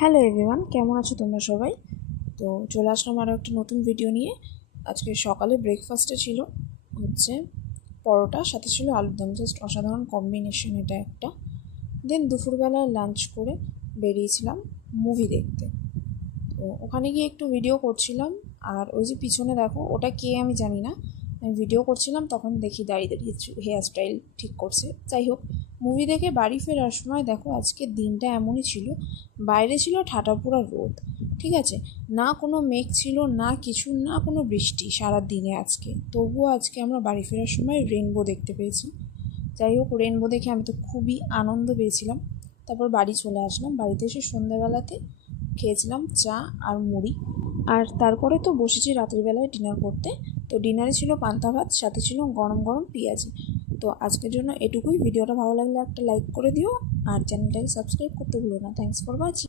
Hello everyone, কেমন আছো তোমরা সবাই? তো চলে আসলাম আরও একটা নতুন ভিডিও নিয়ে। আজকে সকালে ব্রেকফাস্টে ছিল হচ্ছে পরোটা, সাথে ছিল আলুর দম। জাস্ট অসাধারণ কম্বিনেশন এটা একটা। দেন দুপুরবেলায় লাঞ্চ করে বেরিয়েছিলাম মুভি দেখতে। তো ওখানে গিয়ে একটু ভিডিও করছিলাম। আর ওই যে পিছনে দেখো, ওটা কে আমি জানি না, আমি ভিডিও করছিলাম তখন দেখি দাঁড়িয়ে দাঁড়িয়ে হেয়ার স্টাইল ঠিক করছে। যাই হোক, মুভি দেখে বাড়ি ফেরার সময় দেখো আজকের দিনটা এমনই ছিল। বাইরে ছিল ঠাটা পুরা রোদ, ঠিক আছে, না কোনো মেঘ ছিল, না কিছু, না কোনো বৃষ্টি সারা দিনে আজকে। তবুও আজকে আমরা বাড়ি ফেরার সময় রেনবো দেখতে পেয়েছি। যাই হোক, রেনবো দেখে আমি তো খুবই আনন্দ পেয়েছিলাম। তারপর বাড়ি চলে আসলাম। বাড়িতে এসে সন্ধ্যাবেলাতে খেয়েছিলাম চা আর মুড়ি। আর তারপরে তো বসেছি রাত্রিবেলায় ডিনার করতে। তো ডিনারে ছিল পান্তা ভাত, সাথে ছিল গরম গরম পেঁয়াজি। তো আজকের জন্য এটুকুই। ভিডিওটা ভালো লাগলে একটা লাইক করে দিও আর চ্যানেলটাকে সাবস্ক্রাইব করতে ভুলো না। Thanks for watching.